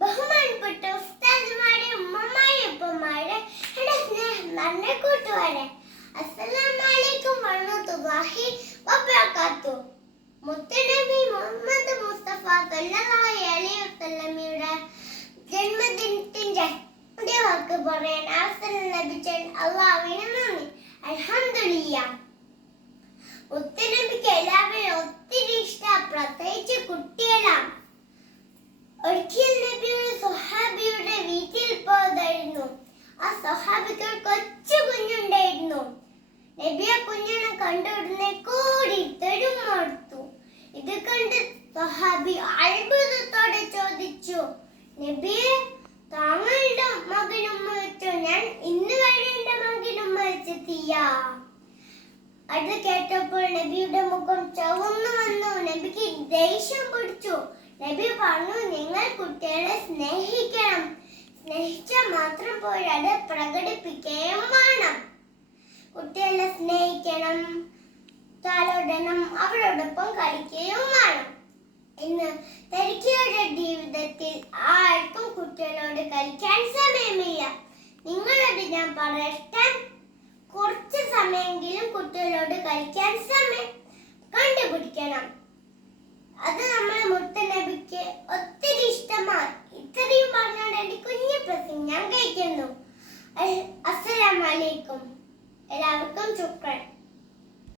ബഹുമാനപ്പെട്ട ഉസ്താദുമാരെ, ഉമ്മമാരെ, ഉപ്പമാരെ, എന്റെ സ്നേഹം നിറഞ്ഞ കൂട്ടുകാരെ, അസ്സലാമു അലൈക്കും വറഹ്മത്തുള്ളാഹി വബറകാതുഹു. മുത്തനബി മുഹമ്മദ് മുസ്തഫ സല്ലല്ലാഹു അലൈഹി വസല്ലമയുടെ ജന്മദിനത്തിന്റെ വാക്ക് പറയാൻ അവസരം ലഭിച്ച അല്ലാഹുവിന് നന്ദി. അൽഹംദുലില്ലാഹ്. മുത്തനബിക്ക് എല്ലാവരും ഒത്തിരി ഇഷ്ടം, പ്രത്യേകിച്ച് കുട്ടികളാണ്. ഒരിക്കൽ നബിയുടെ സ്വഹാബിയുടെ വീട്ടിൽ പോയതായിരുന്നു. ആ സ്വഹാബിക്ക് കൊച്ചു കുഞ്ഞുണ്ടായിരുന്നു. നബി ആ കുഞ്ഞിനെ കണ്ടുടനെ കൂടിത്തെടുത്തു. ഇത് കണ്ട് സ്വഹാബി അത്ഭുതത്തോടെ ചോദിച്ചു, നബിയെ, താങ്കളുടെ മകനും മരിച്ചു, ഞാൻ ഇന്ന് വരെ എന്റെ മകനും മരിച്ചെത്തിയ. അത് കേട്ടപ്പോൾ നബിയുടെ മുഖം ചുവന്നു വന്നു. നബിക്ക് ദേഷ്യം പിടിച്ചു. നബി പറഞ്ഞു, നിങ്ങൾ കുട്ടികളെ സ്നേഹിക്കണം. സ്നേഹിച്ചാൽ മാത്രം പോരാ, അത് പ്രകടിപ്പിക്കുകയും വേണം. കുട്ടികളെ സ്നേഹിക്കണം, താലോടണം, അവരോടൊപ്പം കളിക്കുകയും വേണം. ഇന്ന് തിരക്കിയുടെ ജീവിതത്തിൽ ആർക്കും കുട്ടികളോട് കളിക്കാൻ സമയമില്ല. നിങ്ങളോട് ഞാൻ പറയട്ടെ, കുറച്ച് സമയമെങ്കിലും കുട്ടികളോട് കളിക്കാൻ സമയം കണ്ടുപിടിക്കണം. അത് നമ്മൾ